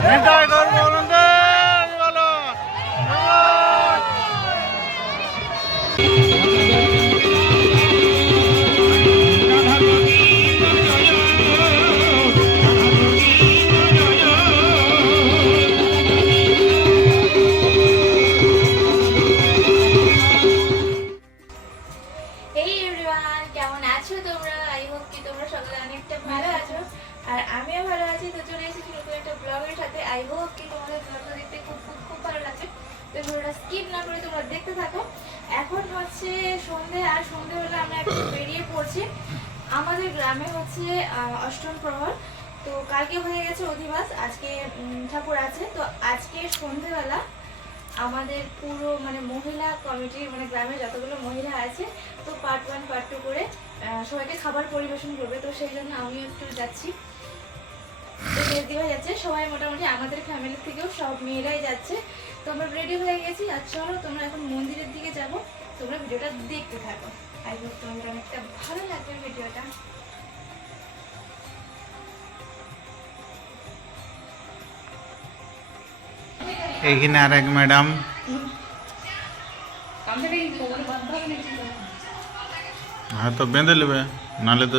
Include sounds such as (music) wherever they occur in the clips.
ನಿರ್ಧಾರಗಳು I hope কি তোমাদের ব্লগটা দেখতে খুব খুব খুব ভালো লাগছে। তো ভিডিওটা স্কিপ না করে তোমরা দেখতে থাকো। এখন হচ্ছে সন্ধে আর সন্ধেবেলা আমরা এখন (coughs) বেরিয়ে পড়ছি। আমাদের গ্রামে হচ্ছে অষ্টম প্রহর। তো কালকে হয়ে গেছে অধিবাস আজকে ঠাকুর আছে। তো আজকে সন্ধেবেলা আমাদের পুরো মানে মহিলা কমিটির মানে গ্রামে যতগুলো মহিলা আছে তো পার্ট ওয়ান পার্ট টু করে সবাইকে খাবার পরিবেশন করবে। তো সেই জন্য আমিও একটু যাচ্ছি। দিদিভাই যাচ্ছে। সবাই মোটামুটি আমাদের ফ্যামিলি থেকেও সব মেয়েরাই যাচ্ছে। তো আমরা রেডি হয়ে গেছি। আর চলো তোমরা এখন মন্দিরের দিকে যাব। তোমরা ভিডিওটা দেখতে থাকো। আই হোপ তোমাদের অনেকটা ভালো লাগবে ভিডিওটা। এইখানে আর এক ম্যাডাম হ্যাঁ তো বেঁধে নেবে। নাহলে তো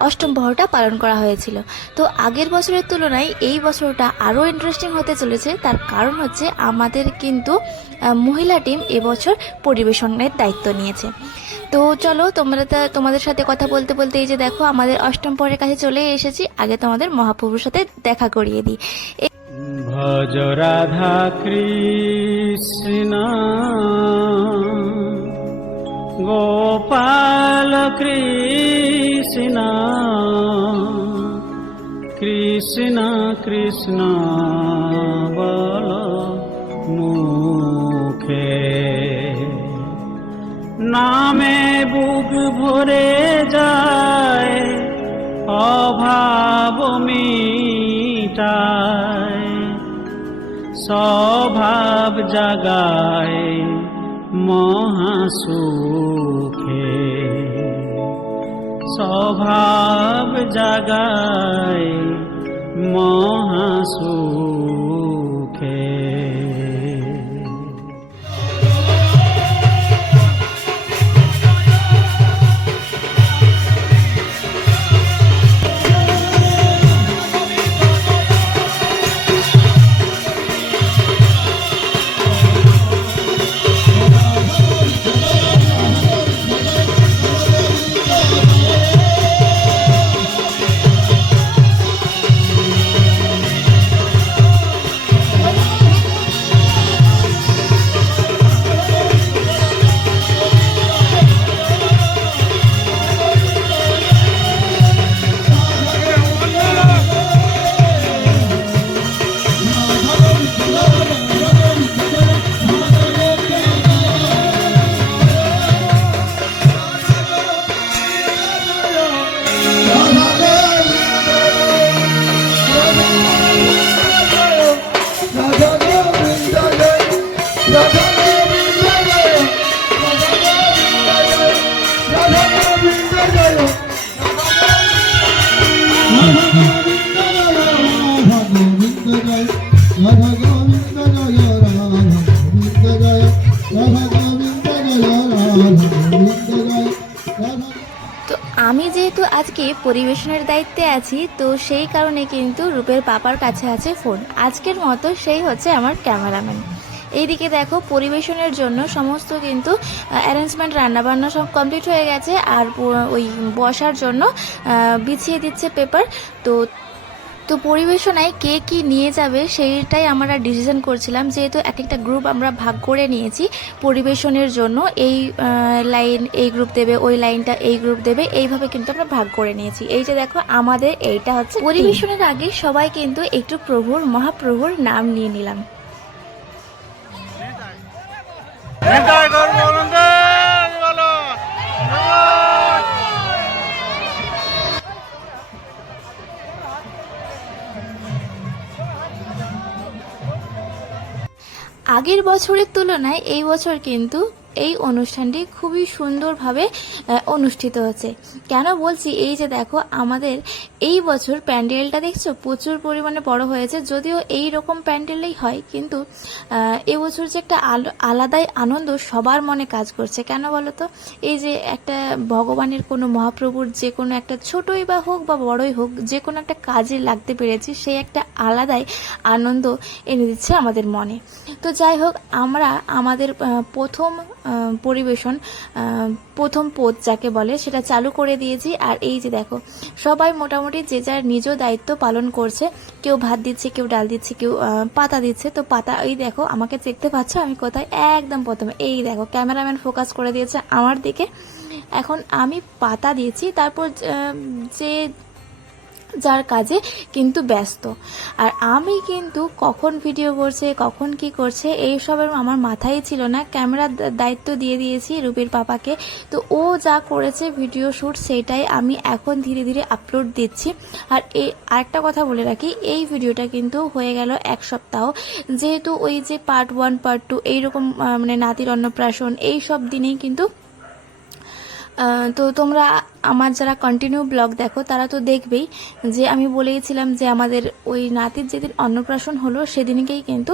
অষ্টম প্রহরটা পালন করা হয়েছিল। তো আগের বছরের তুলনায় এই বছরটা আরও ইন্টারেস্টিং হতে চলেছে। তার কারণ হচ্ছে আমাদের কিন্তু মহিলা টিম এবছর পরিবেশনের দায়িত্ব নিয়েছে। তো চলো, তোমরা তা- তোমাদের সাথে কথা বলতে বলতে এই যে দেখো, আমাদের অষ্টম প্রহরের কাছে চলে এসেছি। আগে তোমাদের মহাপ্রভুর সাথে দেখা করিয়ে দিই। ভজ রাধা কৃষ্ণ। গোপাল কৃষ্ণ কৃষ্ণ কৃষ্ণ বল মুখে নামে বুক ভরে যায় অভাব মিটায় স্বভাব জাগায় মহাসুখে। স্বভাব জাগায় মহাসুখে। পরিবেশনের দায়িত্বে আছি, তো সেই কারণে কিন্তু রূপের পাপার কাছে আছে ফোন। আজকের মতো সেই হচ্ছে আমার ক্যামেরাম্যান। এইদিকে দেখো, পরিবেশনের জন্য সমস্ত কিন্তু অ্যারেঞ্জমেন্ট রান্নাবান্না সব কমপ্লিট হয়ে গেছে, আর ওই বসার জন্য বিছিয়ে দিচ্ছে পেপার তো তো পরিবেশনায় কে কি নিয়ে যাবে সেইটাই আমরা ডিসিশন করছিলাম। যেহেতু এক একটা গ্রুপ আমরা ভাগ করে নিয়েছি পরিবেশনের জন্য, এই লাইন এই গ্রুপ দেবে, ওই লাইনটা এই গ্রুপ দেবে, এইভাবে কিন্তু আমরা ভাগ করে নিয়েছি। এই যে দেখো, আমাদের এইটা হচ্ছে পরিবেশনের আগে সবাই কিন্তু একটু প্রভুর, মহাপ্রভুর নাম নিয়ে নিলাম। আগের বছরের তুলনায় এই বছর কিন্তু এই অনুষ্ঠানটি খুবই সুন্দরভাবে অনুষ্ঠিত হচ্ছে। কেন বলছি এই যে দেখো, আমাদের এই বছর প্যান্ডেলটা দেখছ? প্রচুর পরিমাণে বড় হয়েছে। যদিও এই রকম প্যান্ডেলেই হয়, কিন্তু এবছর যে একটা আল- আলাদাই আনন্দ সবার মনে কাজ করছে। কেন বলো তো এই যে একটা ভগবানের কোনো মহাপ্রভুর যে কোনো একটা ছোটই বা হোক বা বড়ই হোক, যে কোনো একটা কাজে লাগতে পেরেছি, সেই একটা আলাদাই আনন্দ এনে দিচ্ছে আমাদের মনে। তো যাই হোক, আমরা আমাদের প্রথম পরিবেশন প্রথম পথ যাকে বলে সেটা চালু করে দিয়েছি। আর এই যে দেখো, সবাই মোটামুটি যে যার নিজ দায়িত্ব পালন করছে, কেউ ভাত দিচ্ছে, কেউ ডাল দিচ্ছে, কেউ পাতা দিচ্ছে। তো পাতা, এই দেখো, আমাকে দেখতে পাচ্ছ আমি কোথায়? একদম প্রথমে। এই দেখো, ক্যামেরাম্যান ফোকাস করে দিয়েছে আমার দিকে। এখন আমি পাতা দিয়েছি, তারপর যে যার কাজে কিন্তু ব্যস্ত। আর আমি কিন্তু কখন ভিডিও করছে, কখন কি করছে এইসবের আমার মাথায় ছিল না। ক্যামেরার দায়িত্ব দিয়ে দিয়েছি রূপের পাপাকে। তো ও যা করেছে ভিডিও শ্যুট সেটাই আমি এখন ধীরে ধীরে আপলোড দিচ্ছি। আর এই আরেকটা কথা বলে রাখি, এই ভিডিওটা কিন্তু হয়ে গেল এক সপ্তাহ। যেহেতু ওই যে পার্ট ওয়ান পার্ট টু এইরকম মানে নাতির অন্নপ্রাশন এই সব দিনেই কিন্তু তো তোমরা আমার যারা কন্টিনিউ ব্লগ দেখো, তারা তো দেখবেই যে আমি বলেইছিলাম যে আমাদের ওই নাতির যেদিন অন্নপ্রাশন হলো, সেদিনকেই কিন্তু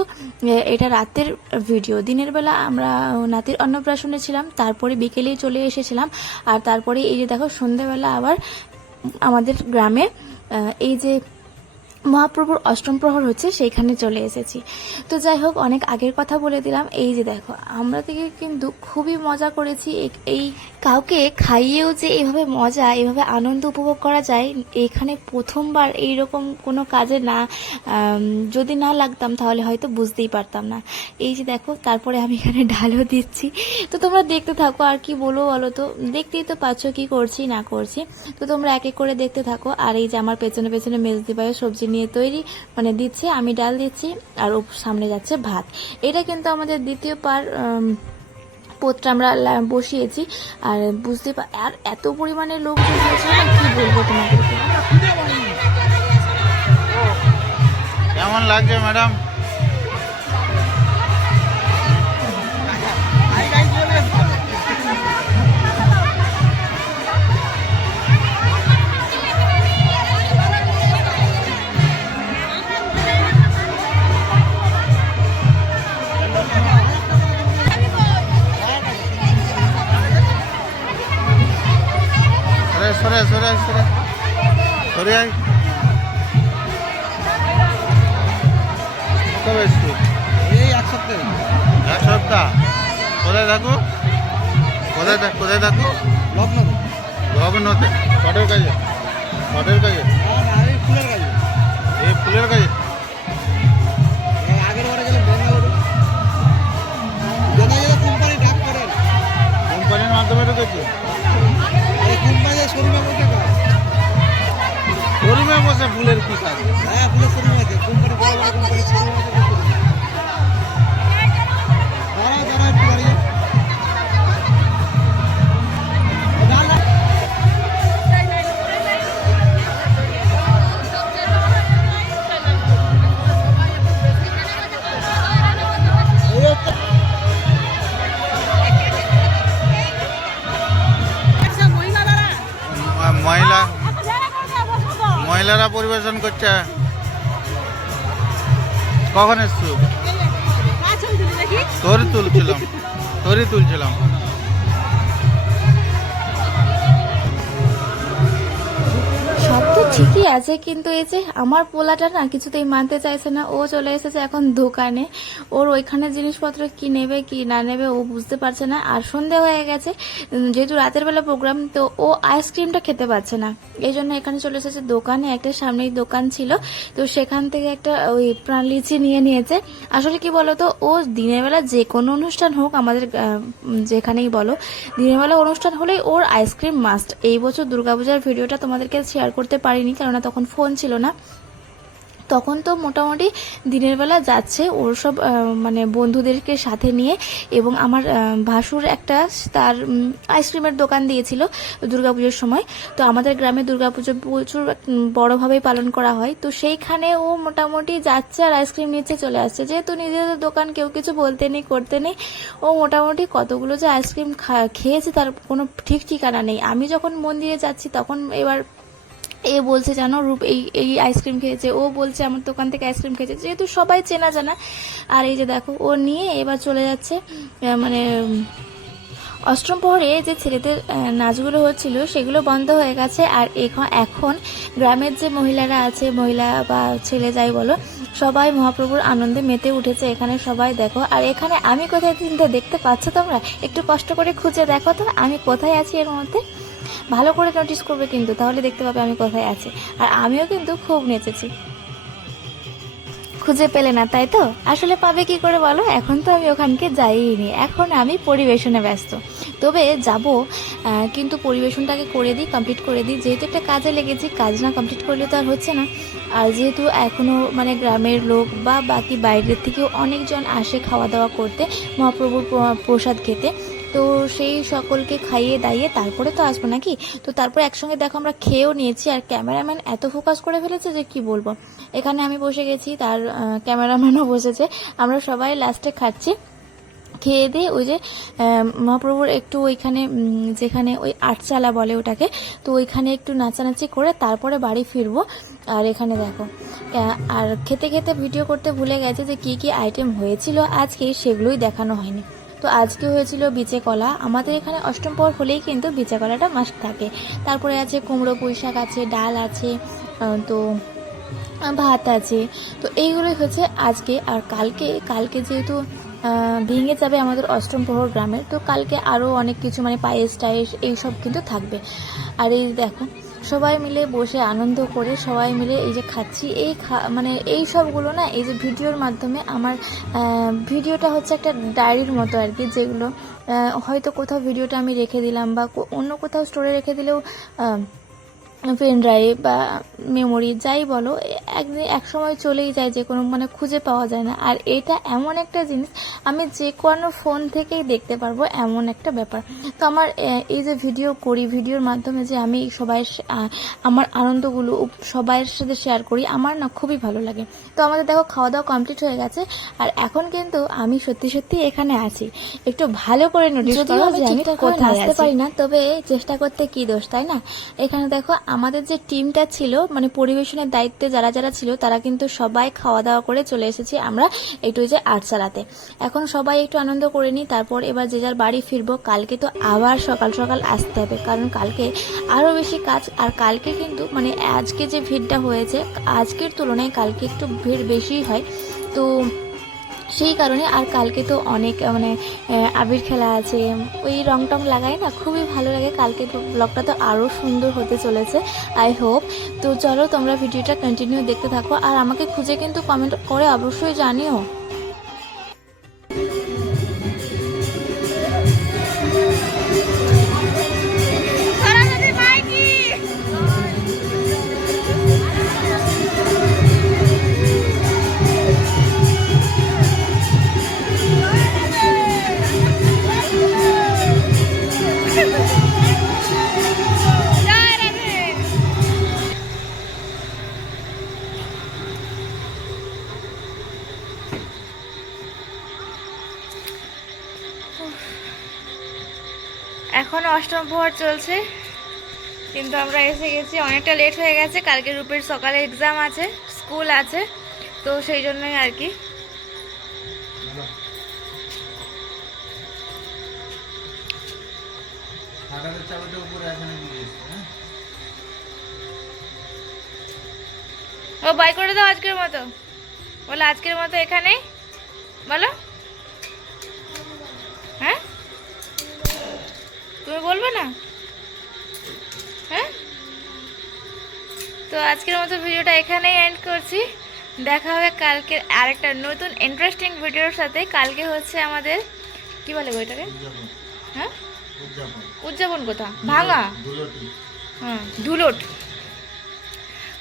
এটা রাতের ভিডিও দিনের বেলা আমরা নাতির অন্নপ্রাশনে ছিলাম, তারপরে বিকেলেই চলে এসেছিলাম, আর তারপরে এই যে দেখো সন্ধেবেলা আবার আমাদের গ্রামে এই যে মহাপ্রভুর অষ্টম প্রহর হচ্ছে সেইখানে চলে এসেছি। তো যাই হোক, অনেক আগের কথা বলে দিলাম। এই যে দেখো, আমরা থেকে কিন্তু খুবই মজা করেছি। এই- কাউকে খাইয়েও যে এভাবে মজা, এভাবে আনন্দ উপভোগ করা যায়, এখানে প্রথমবার এই রকম কোনো কাজে না যদি না লাগতাম তাহলে হয়তো বুঝতেই পারতাম না। এই যে দেখো, তারপরে আমি এখানে ঢালও দিচ্ছি। তো তোমরা দেখতে থাকো, আর কি বলব বলো তো? দেখতেই তো পাচ্ছ কি করছি, না করছি। তো তোমরা এক এক করে দেখতে থাকো। আর এই যে আমার পেছনে পেছনে মেজদি সবজি নিয়ে তৈরি মানে দিচ্ছে, আমি ডাল দিচ্ছি, আর সামনে যাচ্ছে ভাত। এটা কিন্তু আমাদের দ্বিতীয় পার পোতটা আমরা বসিয়েছি, আর বুঝতে পার আর এত পরিমাণে লোক বসিয়েছে না কি বলব তোমাদেরকে? কেমন লাগছে ম্যাডাম? কবে এসছো এই এক সপ্তাহে। এক সপ্তাহ? কোথায় থাকো? কোথায় থাক কোথায় থাকো? লগ্ন ভবনতে কটের কাজে? কটের কাজে? আমি ফুলের কাজে। এই ফুলের কাজে? আগের বারে গেলে বেঙ্গালুরু বেঙ্গালুরু কোম্পানি ডাক করে। কোম্পানির মাধ্যমে ঢুকেছি? এই কোম্পানি শোরুমে বসে শোরুমে বসে ফুলের কি কাজ? হ্যাঁ ফুলের শোরুম আছে করছে? কখন এসছো? তোর তুলছিলাম। তোরই তুলছিলাম। সব ঠিকই আছে কিন্তু এই যে আমার পোলাটা না কিছুতেই মানতে চাইছে না। ও চলে এসেছে এখন দোকানে। ওর ওইখানে জিনিসপত্র কি নেবে, কি না নেবে, ও বুঝতে পারছে না। আর সন্ধে হয়ে গেছে যেহেতু রাতের বেলা প্রোগ্রাম তো ও আইসক্রিমটা খেতে পারছে না। এই জন্য এখানে চলে এসেছে দোকানে, একটা সামনেই দোকান ছিল। তো সেখান থেকে একটা ওই প্রাণ লিচি নিয়ে নিয়েছে। আসলে কি বলতো, ও দিনের বেলা যে কোনো অনুষ্ঠান হোক, আমাদের যেখানেই বলো, দিনের বেলা অনুষ্ঠান হলেই ওর আইসক্রিম মাস্ট এই বছর দুর্গাপূজার ভিডিওটা তোমাদেরকে শেয়ার করতে পারিনি, কেননা তখন ফোন ছিল না। তখন তো মোটামুটি দিনের বেলা যাচ্ছে ওর সব মানে বন্ধুদেরকে সাথে নিয়ে এবং আমার ভাসুর একটা তার আইসক্রিমের দোকান দিয়েছিল দুর্গাপুজোর সময়। তো আমাদের গ্রামে দুর্গাপুজো প্রচুর বড়োভাবেই পালন করা হয়। তো সেইখানে ও মোটামুটি যাচ্ছে আর আইসক্রিম নিচ্ছে, চলে আসছে। যেহেতু নিজেদের দোকান কেউ কিছু বলতে নেই, করতে নেই, ও মোটামুটি কতগুলো যে আইসক্রিম খেয়েছে তার কোনো ঠিক ঠিকানা নেই। আমি যখন মন্দিরে যাচ্ছি, তখন এবার এ বলছে জানো, রূপ, এই এই আইসক্রিম খেয়েছে, ও বলছে আমার দোকান থেকে আইসক্রিম খেয়েছে, যেহেতু সবাই চেনা জানা। আর এই যে দেখো, ও নিয়ে এবার চলে যাচ্ছে মানে অষ্টম প্রহরে যে ছেলেদের নাচগুলো হচ্ছিল, সেগুলো বন্ধ হয়ে গেছে। আর এখন গ্রামের যে মহিলারা আছে, মহিলা বা ছেলে যাই বলো, সবাই মহাপ্রভুর আনন্দে মেতে উঠেছে এখানে, সবাই দেখো। আর এখানে আমি কোথায় দেখতে পাচ্ছ তোমরা? একটু কষ্ট করে খুঁজে দেখো তো, আমি কোথায় আছি এর মধ্যে? ভালো করে নোটিস করবে কিন্তু, তাহলে দেখতে পাবে আমি কোথায় আছি। আর আমিও কিন্তু খুব নেচেছি। খুঁজে পেলে না, তাই তো? আসলে পাবে কি করে বলো? এখন তো আমি ওখানকে যাইনি এখন আমি পরিবেশনে ব্যস্ত। তবে যাব কিন্তু পরিবেশনটাকে করে দিই কমপ্লিট করে দিই। যেহেতু একটা কাজে লেগেছি, কাজ না কমপ্লিট করলে তো আর হচ্ছে না। আর যেহেতু এখনও মানে গ্রামের লোক বা বাকি বাইরের থেকেও অনেকজন আসে খাওয়া দাওয়া করতে, মহাপ্রভুর প্রসাদ খেতে তো সেই সকলকে খাইয়ে দাইয়ে তারপরে তো আসব নাকি? তো তারপরে একসঙ্গে দেখো আমরা খেয়েও নিয়েছি আর ক্যামেরাম্যান এত ফোকাস করে ফেলেছে যে কি বলব? এখানে আমি বসে গেছি, তার ক্যামেরাম্যানও বসেছে। আমরা সবাই লাস্টে খাচ্ছি। খেয়ে দিয়ে ওই যে মহাপ্রভুর একটু ওইখানে যেখানে ওই আটচালা বলে ওটাকে, তো ওইখানে একটু নাচানাচি করে তারপরে বাড়ি ফিরবো। আর এখানে দেখো আর খেতে খেতে ভিডিও করতে ভুলে গেছে যে কি কি আইটেম হয়েছিল। আজকে সেগুলোই দেখানো হয়নি। তো আজকে হয়েছিল বিচে কলা। আমাদের এখানে অষ্টম পর হলেই কিন্তু বিচে কলাটা মাস্ট থাকে। তারপরে আছে কুমড়ো পুঁই শাক আছে, ডাল আছে তো, ভাত আছে। তো এইগুলোই হচ্ছে আজকে আর কালকে। কালকে যেহেতু ভেঙে যাবে আমাদের অষ্টম প্রহর গ্রামের তো কালকে আরও অনেক কিছু মানে পায়েস টায়েস এইসব কিন্তু থাকবে। আর এই দেখো সবাই মিলে বসে আনন্দ করে সবাই মিলে এই যে খাচ্ছি, এই মানে এই সবগুলো না, এই যে ভিডিওর মাধ্যমে আমার ভিডিওটা হচ্ছে একটা ডায়েরির মতো আর কি, যেগুলো হয়তো কোথাও ভিডিওটা আমি রেখে দিলাম বা অন্য কোথাও স্টোরে রেখে দিলেও পেন ড্রাইভ বা মেমোরি যাই বলো একদিন এক সময় চলেই যায় যে কোনো মানে খুঁজে পাওয়া যায় না। আর এটা এমন একটা জিনিস আমি যে কোনো ফোন থেকেই দেখতে পারব এমন একটা ব্যাপার। তো আমার এই যে ভিডিও করি ভিডিওর মাধ্যমে যে আমি সবাই আমার আনন্দগুলো সবাইয়ের সাথে শেয়ার করি আমার না খুবই ভালো লাগে। তো আমাদের দেখো খাওয়া দাওয়া কমপ্লিট হয়ে গেছে আর এখন কিন্তু আমি সত্যি সত্যি এখানে আছি। একটু ভালো করে নোটিস যদিও করো যে আমি কোথায় আছি। পারি না তবে চেষ্টা করতে কি দোষ তাই না? এখানে দেখো আমাদের যে টিমটা ছিল মানে পরিবেশনের দায়িত্বে যারা যারা ছিল, তারা কিন্তু সবাই খাওয়া দাওয়া করে চলে এসেছি আমরা একটু যে আট চালাতে এখন সবাই একটু আনন্দ করে নিই, তারপর এবার যে যার বাড়ি ফিরবো, কালকে তো আবার সকাল সকাল আসতে হবে, কারণ কালকে আরও বেশি কাজ, আর কালকে কিন্তু মানে আজকে যে ভিড়টা হয়েছে, আজকের তুলনায় কালকে একটু ভিড় বেশিই হয়। তো সেই কারণে আর কালকে তো অনেক মানে আবির খেলা আছে। ওই রং টং লাগাই না, খুবই ভালো লাগে। কালকে ব্লগটা তো আরও সুন্দর হতে চলেছে আই হোপ তো চলো তোমরা ভিডিওটা কন্টিনিউ দেখতে থাকো। আর আমাকে খুঁজে কিন্তু কমেন্ট করে অবশ্যই জানিও। এখন অষ্টম প্রহর চলছে কিন্তু আমরা এসে গেছি অনেকটা লেট হয়ে গেছে কালকে রূপের সকালে এক্সাম আছে স্কুল আছে তো সেই জন্যই আর কি। হ্যাঁ? ও বাই করে দাও আজকের মতো। বলো আজকের মতো এখানে বলো। হ্যাঁ? তুমি বলবে না? হ্যাঁ? তো আজকের মতো ভিডিওটা এখানেই এন্ড করছি। দেখা হবে কালকে আরেকটা নতুন ইন্টারেস্টিং ভিডিওর সাথে। কালকে হচ্ছে আমাদের, কি বলে উদযাপন হ্যাঁ? উদযাপন কোথা? ভাঙা। হ্যাঁ ধুলোট।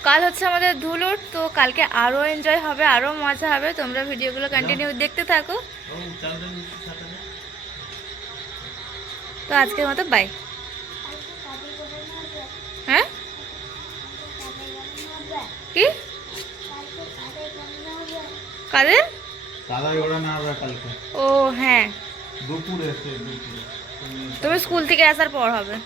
কাল হচ্ছে আমাদের ধুলোট, তো কালকে আরও এনজয় হবে আরও মজা হবে। তোমরা ভিডিওগুলো কন্টিনিউ দেখতে থাকো। তো আজকের মতো বাই হ্যাঁ কি কাদের দাদাই ওড়ানো হবে কালকে ও হ্যাঁ দুপুরে দুপুরে তুমি স্কুল থেকে আসার পর হবে